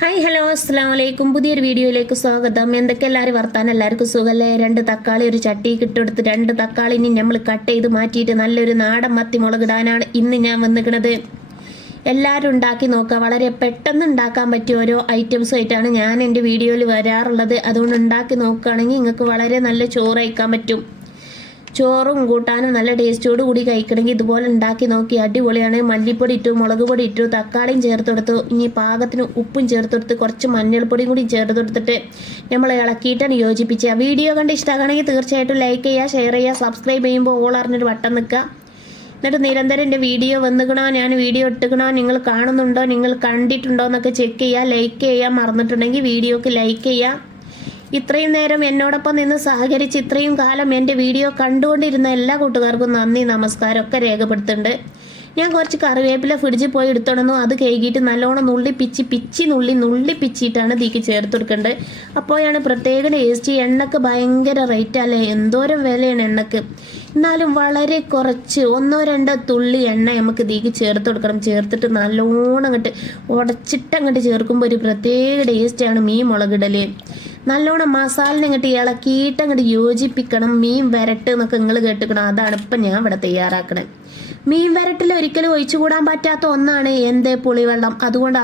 Hi hello അസ്സാം വലൈക്കും പുതിയൊരു വീഡിയോയിലേക്ക് സ്വാഗതം. എന്തൊക്കെ എല്ലാവരും വർത്താനം? എല്ലാവർക്കും സുഖമല്ലേ രണ്ട് തക്കാളി ഒരു ചട്ടി കിട്ടെടുത്ത് രണ്ട് തക്കാളി ഇനി നമ്മൾ കട്ട് ചെയ്ത് മാറ്റിയിട്ട് നല്ലൊരു നാടൻ മത്തി മുളകിടാനാണ് ഇന്ന് ഞാൻ വന്നിക്കണത്. എല്ലാവരും ഉണ്ടാക്കി നോക്കുക വളരെ പെട്ടെന്ന് ഉണ്ടാക്കാൻ പറ്റിയ ഓരോ ഐറ്റംസുമായിട്ടാണ് ഞാൻ എന്റെ വീഡിയോയിൽ വരാറുള്ളത്. അതുകൊണ്ട് ഉണ്ടാക്കി നോക്കുകയാണെങ്കിൽ നിങ്ങൾക്ക് വളരെ നല്ല ചോറ് കഴിക്കാൻ പറ്റും. ചോറും കൂട്ടാനും നല്ല ടേസ്റ്റോട് കൂടി കഴിക്കണമെങ്കിൽ ഇതുപോലെ ഉണ്ടാക്കി നോക്കി അടിപൊളിയാണ്. മല്ലിപ്പൊടി ഇട്ടു മുളക് പൊടി ഇട്ടു തക്കാളിയും ചേർത്ത് കൊടുത്തു. ഇനി പാകത്തിന് ഉപ്പും ചേർത്ത് കൊടുത്ത് കുറച്ച് മഞ്ഞൾപ്പൊടിയും കൂടി ചേർത്ത് കൊടുത്തിട്ട് നമ്മൾ ഇളക്കിയിട്ടാണ് യോജിപ്പിക്കുക വീഡിയോ കണ്ട് ഇഷ്ടമാണെങ്കിൽ തീർച്ചയായിട്ടും ലൈക്ക് ചെയ്യുക ഷെയർ ചെയ്യുക സബ്സ്ക്രൈബ് ചെയ്യുമ്പോൾ ഓൾ അറിഞ്ഞൊരു വട്ടം നിൽക്കുക. എന്നിട്ട് നിരന്തരം എന്റെ വീഡിയോ വന്നുകണോ ഞാൻ വീഡിയോ ഇട്ടുകണോ നിങ്ങൾ കാണുന്നുണ്ടോ നിങ്ങൾ കണ്ടിട്ടുണ്ടോ എന്നൊക്കെ ചെക്ക് ചെയ്യുക ലൈക്ക് ചെയ്യാൻ മറന്നിട്ടുണ്ടെങ്കിൽ വീഡിയോക്ക് ലൈക്ക് ചെയ്യുക. ഇത്രയും നേരം എന്നോടൊപ്പം നിന്ന് സഹകരിച്ച് ഇത്രയും കാലം എന്റെ വീഡിയോ കണ്ടുകൊണ്ടിരുന്ന എല്ലാ കൂട്ടുകാർക്കും നന്ദി നമസ്കാരം ഒക്കെ രേഖപ്പെടുത്തുന്നുണ്ട്. ഞാൻ കുറച്ച് കറിവേപ്പില ഫ്രിഡ്ജിൽ പോയി എടുത്തോണമെന്നു അത് കഴുകിയിട്ട് നല്ലോണം നുള്ളി പിച്ചി പിച്ചി നുള്ളി നുള്ളി പിച്ചിട്ടാണ് തീക്ക് ചേർത്ത് കൊടുക്കേണ്ടത് അപ്പോഴാണ് പ്രത്യേക ടേസ്റ്റ് എണ്ണക്ക് ഭയങ്കര റേറ്റ് അല്ലേ? എന്തോരം വിലയാണ് എണ്ണക്ക്? എന്നാലും വളരെ കുറച്ച് ഒന്നോ രണ്ടോ തുള്ളി എണ്ണ നമുക്ക് തീക്ക് ചേർത്ത് കൊടുക്കണം. ചേർത്തിട്ട് നല്ലോണം അങ്ങോട്ട് ഉടച്ചിട്ട് അങ്ങോട്ട് ചേർക്കുമ്പോൾ ഒരു പ്രത്യേക ടേസ്റ്റാണ് മീൻ മുളകിടൽ. നല്ലോണം മസാലിനെ ഇങ്ങോട്ട് ഇളക്കിയിട്ട് അങ്ങോട്ട് യോജിപ്പിക്കണം. മീൻ വരട്ട് എന്നൊക്കെ നിങ്ങൾ കേട്ടിക്കണം? അതാണ് ഇപ്പം ഞാൻ ഇവിടെ തയ്യാറാക്കണേ. മീൻ വരട്ടിൽ ഒരിക്കലും ഒഴിച്ചുകൂടാൻ പറ്റാത്ത ഒന്നാണ് എന്ത് പുളിവെള്ളം. അതുകൊണ്ട്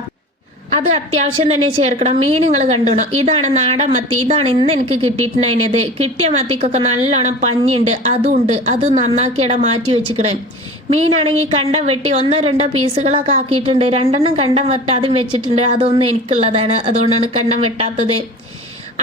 അത് അത്യാവശ്യം തന്നെ ചേർക്കണം. മീൻ നിങ്ങൾ കണ്ടോണം? ഇതാണ് നാടൻ മത്തി. ഇതാണ് ഇന്ന് എനിക്ക് കിട്ടിയിട്ടുണ്ടായിരുന്നത്. കിട്ടിയ മത്തിക്കൊക്കെ നല്ലോണം പഞ്ഞിണ്ട്. അതുണ്ട്. അത് നന്നാക്കിയട മാറ്റി വെച്ചിക്കണേ. മീനാണെങ്കിൽ കണ്ടം വെട്ടി ഒന്നോ രണ്ടോ പീസുകളൊക്കെ ആക്കിയിട്ടുണ്ട്. രണ്ടെണ്ണം കണ്ടം വെട്ടാതും വെച്ചിട്ടുണ്ട്. അതൊന്നും എനിക്കുള്ളതാണ്. അതുകൊണ്ടാണ് കണ്ടം വെട്ടാത്തത്.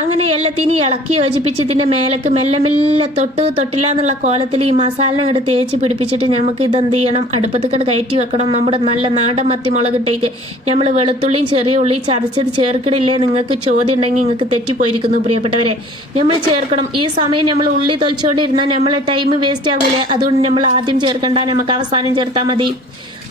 അങ്ങനെ എല്ലാത്തിനും ഇളക്കി യോജിപ്പിച്ച് ഇതിന്റെ മേലേക്ക് മെല്ലെ മെല്ലെ തൊട്ട് തൊട്ടില്ല എന്നുള്ള കോലത്തിൽ ഈ മസാല അങ്ങോട്ട് തേച്ച് പിടിപ്പിച്ചിട്ട് നമുക്ക് ഇതെന്ത് ചെയ്യണം? അടുപ്പത്തേക്കട് കയറ്റി വെക്കണം. നമ്മുടെ നല്ല നാടൻ മത്തി മുളകിട്ടേക്ക് നമ്മൾ വെളുത്തുള്ളിയും ചെറിയ ഉള്ളി ചതച്ചത് ചേർക്കണില്ലേ? നിങ്ങൾക്ക് ചോദ്യം ഉണ്ടെങ്കിൽ നിങ്ങൾക്ക് തെറ്റിപ്പോയിരിക്കുന്നു പ്രിയപ്പെട്ടവരെ. നമ്മൾ ചേർക്കണം. ഈ സമയം നമ്മൾ ഉള്ളി തൊലിച്ചുകൊണ്ടിരുന്നാൽ നമ്മളെ ടൈം വേസ്റ്റ് ആകൂലേ അതുകൊണ്ട് നമ്മൾ ആദ്യം ചേർക്കണ്ട. നമുക്ക് അവസാനം ചേർത്താൽ മതി.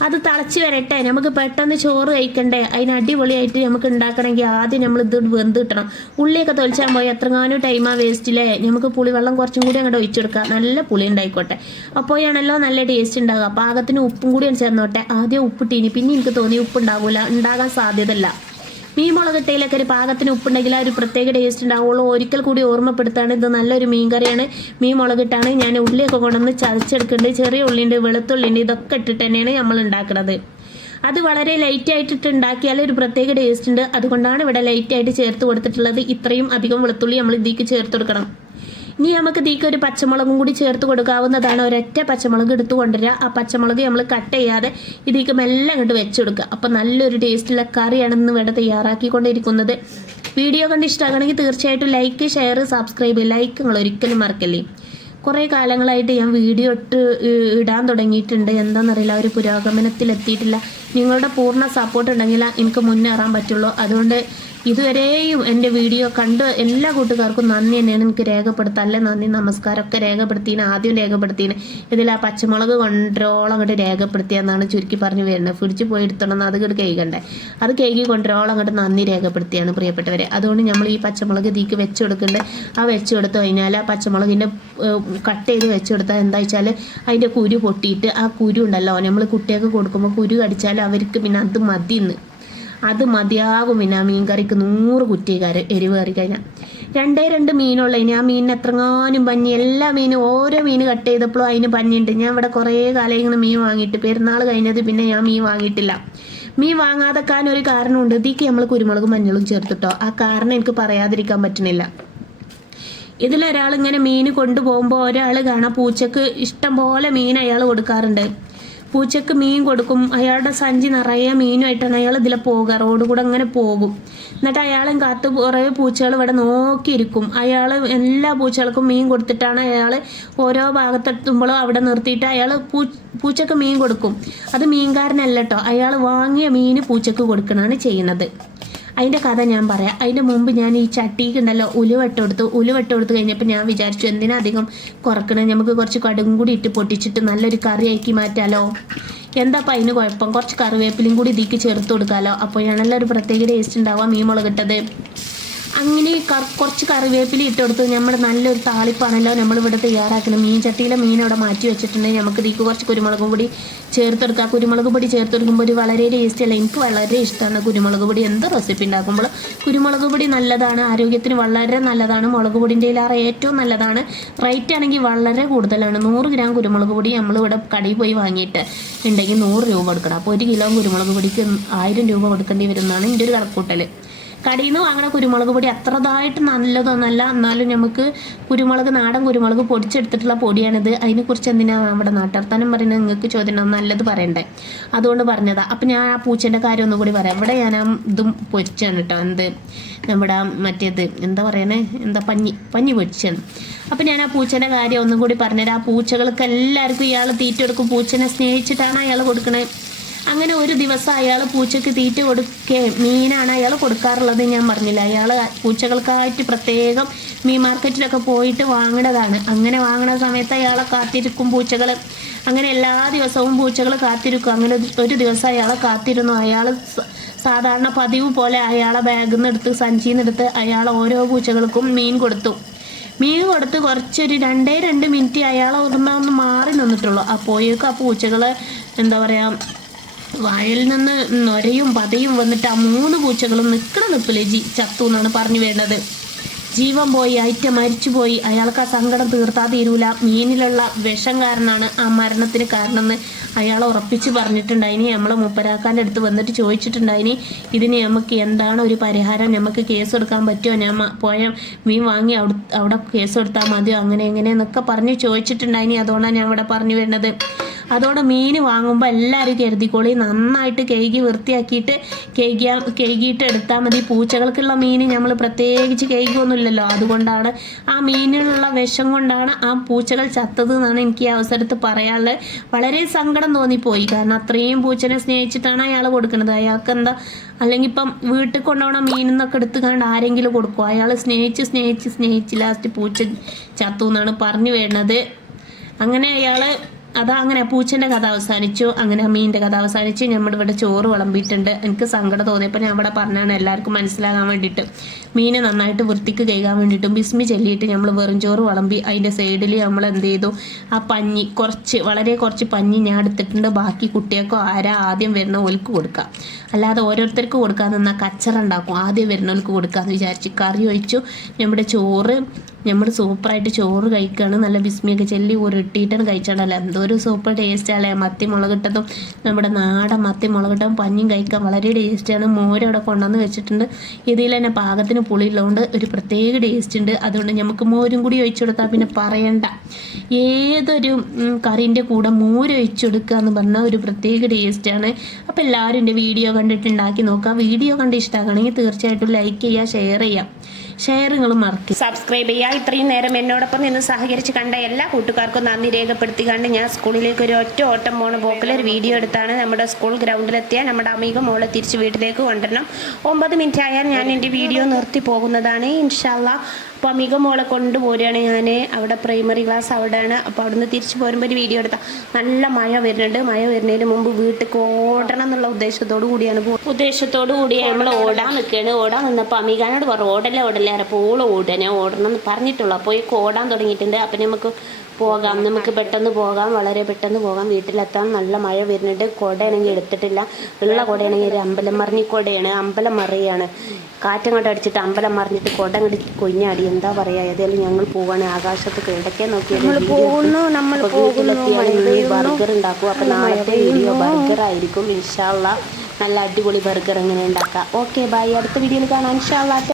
അത് തിളച്ച് വരട്ടെ. നമുക്ക് പെട്ടെന്ന് ചോറ് കഴിക്കണ്ടേ. അതിന് അടിപൊളിയായിട്ട് നമുക്ക് ഉണ്ടാക്കണമെങ്കിൽ ആദ്യം നമ്മൾ ഇത് വെന്ത് കിട്ടണം. ഉള്ളിയൊക്കെ തൊലിച്ചാൽ പോയി എത്രങ്ങാനും ടൈമാ വേസ്റ്റില്ലേ നമുക്ക് പുളിവെള്ളം കുറച്ചും കൂടി അങ്ങോട്ട് ഒഴിച്ചെടുക്കാം നല്ല പുളി ഉണ്ടായിക്കോട്ടെ. അപ്പോഴാണല്ലോ നല്ല ടേസ്റ്റ് ഉണ്ടാകുക പാകത്തിന് ഉപ്പും കൂടി ചേർന്നോട്ടെ. ആദ്യം ഉപ്പിട്ടീനി പിന്നെ എനിക്ക് തോന്നി ഉപ്പ് ഉണ്ടാവില്ല ഉണ്ടാകാൻ സാധ്യതയില്ല. മീൻ മുളക് ഇട്ടയിലൊക്കെ ഒരു പാകത്തിന് ഉപ്പുണ്ടെങ്കിൽ ആ ഒരു പ്രത്യേക ടേസ്റ്റ് ഉണ്ടാവുള്ളൂ ഒരിക്കൽ കൂടി ഓർമ്മപ്പെടുത്താണ്. ഇത് നല്ലൊരു മീൻ കറിയാണ് മീൻ മുളകിട്ടാണ് ഞാൻ ഉള്ളിയൊക്കെ കൊണ്ടുവന്ന് ചതച്ചെടുക്കുന്നുണ്ട്. ചെറിയ ഉള്ളിയുണ്ട് വെളുത്തുള്ളിയുണ്ട്. ഇതൊക്കെ ഇട്ടിട്ട് തന്നെയാണ് നമ്മൾ ഉണ്ടാക്കുന്നത്. അത് വളരെ ലൈറ്റ് ആയിട്ടിട്ട് ഉണ്ടാക്കിയാൽ ഒരു പ്രത്യേക ടേസ്റ്റ് ഉണ്ട്. അതുകൊണ്ടാണ് ഇവിടെ ലൈറ്റ് ആയിട്ട് ചേർത്ത് കൊടുത്തിട്ടുള്ളത്. ഇത്രയും അധികം വെളുത്തുള്ളി നമ്മൾ ഇതിലേക്ക് ചേർത്ത് കൊടുക്കണം. ഇനി നമുക്ക് ഇതിലേക്ക് ഒരു പച്ചമുളകും കൂടി ചേർത്ത് കൊടുക്കാവുന്നതാണ്. ഒരൊറ്റ പച്ചമുളക് എടുത്തു കൊണ്ടുവരിക. ആ പച്ചമുളക് നമ്മൾ കട്ട് ചെയ്യാതെ ഇതിലേക്ക് മെല്ലെ അങ്ങോട്ട് വെച്ച് കൊടുക്കുക. അപ്പോൾ നല്ലൊരു ടേസ്റ്റുള്ള കറിയാണ് ഇന്ന് ഇവിടെ തയ്യാറാക്കിക്കൊണ്ടിരിക്കുന്നത്. വീഡിയോ കണ്ട് ഇഷ്ടമാകണമെങ്കിൽ തീർച്ചയായിട്ടും ലൈക്ക് ഷെയർ സബ്സ്ക്രൈബ് ലൈക്ക് നിങ്ങൾ ഒരിക്കലും മറക്കല്ലേ. കുറേ കാലങ്ങളായിട്ട് ഞാൻ വീഡിയോ ഇട്ട് ഇടാൻ തുടങ്ങിയിട്ടുണ്ട്. എന്താണെന്നറിയില്ല ഒരു പുരോഗമനത്തിലെത്തിയിട്ടില്ല. നിങ്ങളുടെ പൂർണ സപ്പോർട്ട് ഉണ്ടെങ്കിൽ എനിക്ക് മുന്നേറാൻ പറ്റുള്ളൂ. അതുകൊണ്ട് ഇതുവരെയും എന്റെ വീഡിയോ കണ്ട് എല്ലാ കൂട്ടുകാർക്കും നന്ദി തന്നെയാണ് എനിക്ക് രേഖപ്പെടുത്താം അല്ലേ നന്ദി നമസ്കാരമൊക്കെ രേഖപ്പെടുത്തിന് ആദ്യം രേഖപ്പെടുത്തിന് ഇതിൽ ആ പച്ചമുളക് കൊണ്ടോളം അങ്ങോട്ട് രേഖപ്പെടുത്തിയെന്നാണ് ചുരുക്കി പറഞ്ഞു വരുന്നത്. ഫ്രിഡ്ജിൽ പോയി എടുത്തോണം അത് ഇങ്ങോട്ട് കഴുകണ്ടേ. അത് കഴുകി കൊണ്ടോളം അങ്ങോട്ട് നന്ദി രേഖപ്പെടുത്തിയാണ് പ്രിയപ്പെട്ടവരെ. അതുകൊണ്ട് നമ്മൾ ഈ പച്ചമുളക് ഇതിക്ക് വെച്ച് കൊടുക്കുന്നുണ്ട് ആ വെച്ച് കൊടുത്തു കഴിഞ്ഞാൽ ആ പച്ചമുളകിന്റെ കട്ട് ചെയ്ത് വെച്ച് കൊടുത്താൽ എന്താ വെച്ചാൽ അതിന്റെ കുരു പൊട്ടിയിട്ട് ആ കുരു ഉണ്ടല്ലോ നമ്മൾ കുട്ടികൾക്ക് കൊടുക്കുമ്പോൾ കുരു കടിച്ചാൽ അവർക്ക് പിന്നെ അത് മതിന്ന്. അത് മതിയാകും പിന്നെ ആ മീൻ കറിക്ക് നൂറ് കുറ്റിക്കാര് എരിവ് കറി കഴിഞ്ഞാൽ രണ്ടേ രണ്ട് മീനുള്ള. ഇനി ആ മീനിന് എത്രങ്ങാനും പഞ്ഞി എല്ലാ മീനും ഓരോ മീൻ കട്ട് ചെയ്തപ്പോഴും അതിന് പഞ്ഞിയുണ്ട്. ഞാൻ ഇവിടെ കുറേ കാലം ഇങ്ങനെ മീൻ വാങ്ങിയിട്ട് പെരുന്നാൾ കഴിഞ്ഞത് പിന്നെ ഞാൻ മീൻ വാങ്ങിയിട്ടില്ല. മീൻ വാങ്ങാതെക്കാൻ ഒരു കാരണമുണ്ട്. ഇതിക്ക് നമ്മൾ കുരുമുളകും മഞ്ഞളും ചേർത്തിട്ടോ? ആ കാരണം എനിക്ക് പറയാതിരിക്കാൻ പറ്റണില്ല. ഇതിലൊരാൾ ഇങ്ങനെ മീൻ കൊണ്ടുപോകുമ്പോൾ ഒരാൾ കാണാം പൂച്ചക്ക് ഇഷ്ടം പോലെ മീൻ അയാൾ കൊടുക്കാറുണ്ട്. പൂച്ചക്ക് മീൻ കൊടുക്കും. അയാളുടെ സഞ്ചി നിറയെ മീനുമായിട്ടാണ് അയാൾ ഇതിലെ പോകുക റോഡ് കൂടെ അങ്ങനെ പോകും. എന്നിട്ട് അയാളും കാത്ത് കുറേ പൂച്ചകൾ ഇവിടെ നോക്കിയിരിക്കും. അയാൾ എല്ലാ പൂച്ചകൾക്കും മീൻ കൊടുത്തിട്ടാണ് അയാൾ ഓരോ ഭാഗത്തെത്തുമ്പോഴും അവിടെ നിർത്തിയിട്ട് അയാൾ പൂച്ചക്ക് മീൻ കൊടുക്കും. അത് മീൻകാരനല്ല കേട്ടോ അയാൾ വാങ്ങിയ മീൻ പൂച്ചക്ക് കൊടുക്കണമാണ് ചെയ്യുന്നത്. അതിന്റെ കഥ ഞാൻ പറയാം. അതിന്റെ മുമ്പ് ഞാൻ ഈ ചട്ടിക്ക് ഉണ്ടല്ലോ ഉലുവട്ട് കൊടുത്തു. ഉലുവട്ട് കൊടുത്തു കഴിഞ്ഞപ്പോൾ ഞാൻ വിചാരിച്ചു എന്തിനാ അധികം കുറക്കണം? നമുക്ക് കുറച്ച് കടുകും കൂടി ഇട്ട് പൊട്ടിച്ചിട്ട് നല്ലൊരു കറി ആക്കി മാറ്റാലോ? എന്താ അപ്പം അതിന് കുഴപ്പം? കുറച്ച് കറിവേപ്പിലും കൂടി ഇതിക്ക് ചേർത്ത് കൊടുക്കാമല്ലോ അപ്പോഴാണല്ലോ ഒരു പ്രത്യേക ടേസ്റ്റ് ഉണ്ടാവുക മീൻ മുളകിട്ടത്. അങ്ങനെ കുറച്ച് കറിവേപ്പില ഇട്ട് കൊടുത്ത് നമ്മുടെ നല്ലൊരു താളിപ്പാണല്ലോ നമ്മളിവിടെ തയ്യാറാക്കുന്നത്. മീൻ ചട്ടിയിലെ മീൻ അവിടെ മാറ്റി വെച്ചിട്ടുണ്ടെങ്കിൽ നമുക്ക് ഇതിക്ക് കുറച്ച് കുരുമുളകും പൊടി ചേർത്തെടുക്കുക കുരുമുളക് പൊടി ചേർത്തെടുക്കുമ്പോൾ ഒരു വളരെ ടേസ്റ്റിയല്ല എനിക്ക് വളരെ ഇഷ്ടമാണ് കുരുമുളക് പൊടി. എന്ത് റെസിപ്പി ഉണ്ടാക്കുമ്പോൾ കുരുമുളക് പൊടി നല്ലതാണ്. ആരോഗ്യത്തിന് വളരെ നല്ലതാണ്. മുളക് പൊടിന്റെ ഇതിലേറെ ഏറ്റവും നല്ലതാണ്. റേറ്റ് ആണെങ്കിൽ വളരെ കൂടുതലാണ്. നൂറ് ഗ്രാം കുരുമുളക് പൊടി നമ്മളിവിടെ കടയിൽ പോയി വാങ്ങിയിട്ട് ഉണ്ടെങ്കിൽ നൂറ് രൂപ കൊടുക്കണം. അപ്പോൾ ഒരു കിലോ കുരുമുളക് പൊടിക്ക് ആയിരം രൂപ കൊടുക്കേണ്ടി വരുന്നതാണ് എന്റെ ഒരു കണക്കൂട്ടൽ. കടയിൽ നിന്ന് വാങ്ങണ കുരുമുളക് പൊടി അത്രതായിട്ട് നല്ലതൊന്നല്ല എന്നാലും നമുക്ക് കുരുമുളക് നാടൻ കുരുമുളക് പൊടിച്ചെടുത്തിട്ടുള്ള പൊടിയാണിത്. അതിനെക്കുറിച്ച് എന്തിനാണ് നമ്മുടെ നാട്ടർത്താനം പറയുന്നത്? നിങ്ങൾക്ക് ചോദ്യം നല്ലത് പറയണ്ടേ. അതുകൊണ്ട് പറഞ്ഞതാ. അപ്പം ഞാൻ ആ പൂച്ചേന്റെ കാര്യം ഒന്നും കൂടി പറയാം. ഇവിടെ ഞാൻ ആ ഇതും പൊരിച്ചാണ് കേട്ടോ എന്ത്? നമ്മുടെ മറ്റേത് എന്താ പറയണേ? എന്താ പഞ്ഞി? പഞ്ഞി പൊരിച്ചാണ്. അപ്പം ഞാൻ ആ പൂച്ചേന്റെ കാര്യം ഒന്നും കൂടി പറഞ്ഞുതരാം ആ പൂച്ചകൾക്ക് എല്ലാവർക്കും ഇയാൾ തീറ്റ കൊടുക്കും. പൂച്ചനെ സ്നേഹിച്ചിട്ടാണ് അയാൾ കൊടുക്കണത് അങ്ങനെ ഒരു ദിവസം അയാൾ പൂച്ചയ്ക്ക് തീറ്റ കൊടുക്കേ മീനാണ് അയാൾ കൊടുക്കാറുള്ളത് ഞാൻ പറഞ്ഞില്ല. അയാൾ പൂച്ചകൾക്കായിട്ട് പ്രത്യേകം മീൻ മാർക്കറ്റിലൊക്കെ പോയിട്ട് വാങ്ങണതാണ്. അങ്ങനെ വാങ്ങണ സമയത്ത് അയാളെ കാത്തിരിക്കും പൂച്ചകൾ അങ്ങനെ എല്ലാ ദിവസവും പൂച്ചകൾ കാത്തിരിക്കും. അങ്ങനെ ഒരു- ദിവസം അയാളെ കാത്തിരുന്നു. അയാൾ സാധാരണ പതിവ് പോലെ അയാളെ ബാഗിൽ നിന്ന് എടുത്ത് സഞ്ചിയിൽ നിന്ന് എടുത്ത് അയാൾ ഓരോ പൂച്ചകൾക്കും മീൻ കൊടുത്തു. മീൻ കൊടുത്ത് കുറച്ചൊരു രണ്ടേ രണ്ട് മിനിറ്റ് അയാൾ ഒന്ന് മാറി നിന്നിട്ടുള്ളൂ. അപ്പോഴേക്കും ആ പൂച്ചകൾ എന്താ പറയുക വായിൽ നിന്ന് നൊരയും പതയും വന്നിട്ട് ആ മൂന്ന് പൂച്ചകളും നിൽക്കണ നിപ്പിലെ ജി ചത്തു എന്നാണ് പറഞ്ഞു വേണ്ടത്. ജീവൻ പോയി അയറ്റ മരിച്ചുപോയി അയാൾക്ക് ആ സങ്കടം തീർത്താ തീരൂല. മീനിലുള്ള വിഷം കാരണമാണ് ആ മരണത്തിന് കാരണമെന്ന് അയാൾ ഉറപ്പിച്ച് പറഞ്ഞിട്ടുണ്ടായിനി. നമ്മളെ മുപ്പരാക്കാന്റെ അടുത്ത് വന്നിട്ട് ചോദിച്ചിട്ടുണ്ടായിനി ഇതിന് നമുക്ക് എന്താണ് ഒരു പരിഹാരം? നമുക്ക് കേസ് കൊടുക്കാൻ പറ്റുമോ? ഞാൻ പോയ മീൻ വാങ്ങി അവിടെ അവിടെ കേസ് കൊടുത്താൽ മതിയോ? അങ്ങനെ എങ്ങനെയെന്നൊക്കെ പറഞ്ഞ് ചോദിച്ചിട്ടുണ്ടായിനി. അതുകൊണ്ടാണ് ഞാൻ ഇവിടെ പറഞ്ഞു വരുന്നത്. അതോടെ മീൻ വാങ്ങുമ്പോൾ എല്ലാവരും കരുതിക്കോളി നന്നായിട്ട് കഴുകി വൃത്തിയാക്കിയിട്ട് കഴുകിയാൽ കഴുകിയിട്ട് എടുത്താൽ മതി. പൂച്ചകൾക്കുള്ള മീൻ നമ്മൾ പ്രത്യേകിച്ച് കഴുകിയൊന്നുമില്ലല്ലോ അതുകൊണ്ടാണ് ആ മീനിലുള്ള വിഷം കൊണ്ടാണ് ആ പൂച്ചകൾ ചത്തത് എന്നാണ് എനിക്ക് ഈ അവസരത്ത് പറയാനുള്ളത് വളരെ സങ്കടം തോന്നിപ്പോയി. കാരണം അത്രയും പൂച്ചനെ സ്നേഹിച്ചിട്ടാണ് അയാൾ കൊടുക്കുന്നത്. അയാൾക്ക് എന്താ അല്ലെങ്കിൽ ഇപ്പം വീട്ടിൽ കൊണ്ടുപോകണ മീൻ എന്നൊക്കെ എടുത്ത് കണ്ട് ആരെങ്കിലും കൊടുക്കും? അയാൾ സ്നേഹിച്ച് സ്നേഹിച്ച് സ്നേഹിച്ച് ലാസ്റ്റ് പൂച്ച ചത്തു എന്നാണ് പറഞ്ഞു വരുന്നത്. അങ്ങനെ അയാൾ അതാ അങ്ങനെ പൂച്ചന്റെ കഥ അവസാനിച്ചു. അങ്ങനെ അമ്മീന്റെ കഥ അവസാനിച്ചു നമ്മുടെ ഇവിടെ ചോറ് വിളമ്പിയിട്ടുണ്ട്. എനിക്ക് സങ്കടം തോന്നിയപ്പോൾ ഞാൻ ഇവിടെ പറഞ്ഞാണ് എല്ലാവർക്കും മനസ്സിലാകാൻ വേണ്ടിയിട്ട്. മീനെ നന്നായിട്ട് വൃത്തിക്ക് കഴുകാൻ വേണ്ടിയിട്ടും ബിസ്മി ചൊല്ലിയിട്ട് നമ്മൾ വെറും ചോറ് വിളമ്പി അതിന്റെ സൈഡിൽ നമ്മൾ എന്ത് ചെയ്തു? ആ പഞ്ഞി കുറച്ച് വളരെ കുറച്ച് പഞ്ഞി ഞാൻ എടുത്തിട്ടുണ്ട്. ബാക്കി കുട്ടികൾക്കോ ആരാ ആദ്യം വരുന്ന ഓൽക്ക് കൊടുക്കാം. അല്ലാതെ ഓരോരുത്തർക്ക് കൊടുക്കാൻ നിന്നാൽ കച്ചറ ഉണ്ടാക്കും. ആദ്യം വരുന്നവർക്ക് കൊടുക്കാമെന്ന് വിചാരിച്ച് കറി ഒഴിച്ചു. നമ്മുടെ ചോറ് നമ്മൾ സൂപ്പറായിട്ട് ചോറ് കഴിക്കുകയാണ് നല്ല ബിസ്മിയൊക്കെ ചെല്ലി ഉരുട്ടിയിട്ടാണ് കഴിച്ചാണല്ലോ എന്തോ ഒരു സൂപ്പർ ടേസ്റ്റാണ് മത്തി മുളകിട്ടതും നമ്മുടെ നാടൻ മത്തി മുളകിട്ടതും പഞ്ഞും കഴിക്കാൻ വളരെ ടേസ്റ്റാണ് മോര് അവിടെ കൊണ്ടുവന്ന് വെച്ചിട്ടുണ്ട്. ഇതിൽ തന്നെ പാകത്തിന് പുളിയുള്ളതുകൊണ്ട് ഒരു പ്രത്യേക ടേസ്റ്റ് ഉണ്ട്. അതുകൊണ്ട് നമുക്ക് മോരും കൂടി ഒഴിച്ചു കൊടുത്താൽ പിന്നെ പറയണ്ട. ഏതൊരു കറിന്റെ കൂടെ മോര് ഒഴിച്ചു കൊടുക്കുക എന്ന് പറഞ്ഞാൽ ഒരു പ്രത്യേക ടേസ്റ്റാണ് അപ്പോൾ എല്ലാവരും എന്റെ വീഡിയോ കണ്ടിട്ടുണ്ടാക്കി നോക്കുക വീഡിയോ കണ്ട് ഇഷ്ടമാകണമെങ്കിൽ തീർച്ചയായിട്ടും ലൈക്ക് ചെയ്യുക ഷെയർ ചെയ്യുക. ഷെയറുകൾ മറക്കി. സബ്സ്ക്രൈബ് ചെയ്യുക ഇത്രയും നേരം എന്നോടൊപ്പം നിന്ന് സഹകരിച്ച് കണ്ട എല്ലാ കൂട്ടുകാർക്കും നന്ദി രേഖപ്പെടുത്തി കണ്ട് ഞാൻ സ്കൂളിലേക്ക് ഒരു ഒറ്റ ഓട്ടം പോണ പോക്കിൽ ഒരു വീഡിയോ എടുത്താണ് നമ്മുടെ സ്കൂൾ ഗ്രൗണ്ടിലെത്തിയ നമ്മുടെ അമീക മോളെ തിരിച്ച് വീട്ടിലേക്ക് കൊണ്ടുവരണം. ഒമ്പത് മിനിറ്റ് ആയാൽ ഞാൻ എന്റെ വീഡിയോ നിർത്തി പോകുന്നതാണ്. ഇൻഷാല്ല അപ്പോൾ അമിക മോളെ കൊണ്ടുപോരുകയാണ് ഞാൻ അവിടെ പ്രൈമറി ക്ലാസ് അവിടെയാണ്. അപ്പോൾ അവിടുന്ന് തിരിച്ചു പോരുമ്പോൾ ഒരു വീഡിയോ എടുത്താൽ നല്ല മഴ വരുന്നുണ്ട്. മഴ വരുന്നതിന് മുമ്പ് വീട്ടിൽ ഓടണം എന്നുള്ള ഉദ്ദേശത്തോടു കൂടിയാണ് പോകുന്നത് ഉദ്ദേശത്തോടു കൂടി നമ്മൾ ഓടാൻ നിൽക്കുകയാണ് ഓടാൻ നിന്നപ്പോൾ അമികാനോട് പറഞ്ഞു ഓടല്ലേ ഓടല്ലേ അപ്പോൾ ഓൾ ഓടനെ ഓടണം എന്ന് പറഞ്ഞിട്ടുള്ളൂ. അപ്പോൾ ഈ ഓടാൻ തുടങ്ങിയിട്ടുണ്ട്. അപ്പം നമുക്ക് പോകാം. നമുക്ക് പെട്ടെന്ന് പോകാം. വളരെ പെട്ടെന്ന് പോകാം. വീട്ടിലെത്താൻ നല്ല മഴ വരുന്നുണ്ട്. കുടയാണെങ്കിൽ എടുത്തിട്ടില്ല. ഉള്ള കുടയാണെങ്കിൽ ഒരു അമ്പലം മറിഞ്ഞി കുടയാണ്. അമ്പലം മറിയാണ് കാറ്റങ്ങോട്ട് അടിച്ചിട്ട് അമ്പലം മറിഞ്ഞിട്ട് കുട അങ്ങോട്ട് കൊഞ്ഞാടി. എന്താ പറയാ? ഏതായാലും ഞങ്ങൾ പോവാണ്. ആകാശത്ത് കിടക്കാൻ നോക്കിയാൽ ബർഗർ ഉണ്ടാക്കും. അപ്പൊ നാളത്തെ വീഡിയോ ബർഗർ ആയിരിക്കും. ഇൻഷാള്ള നല്ല അടിപൊളി ബർഗർ എങ്ങനെ ഉണ്ടാക്കാം. Okay bye. അടുത്ത വീഡിയോയിൽ കാണാം. ഇൻഷാല്ല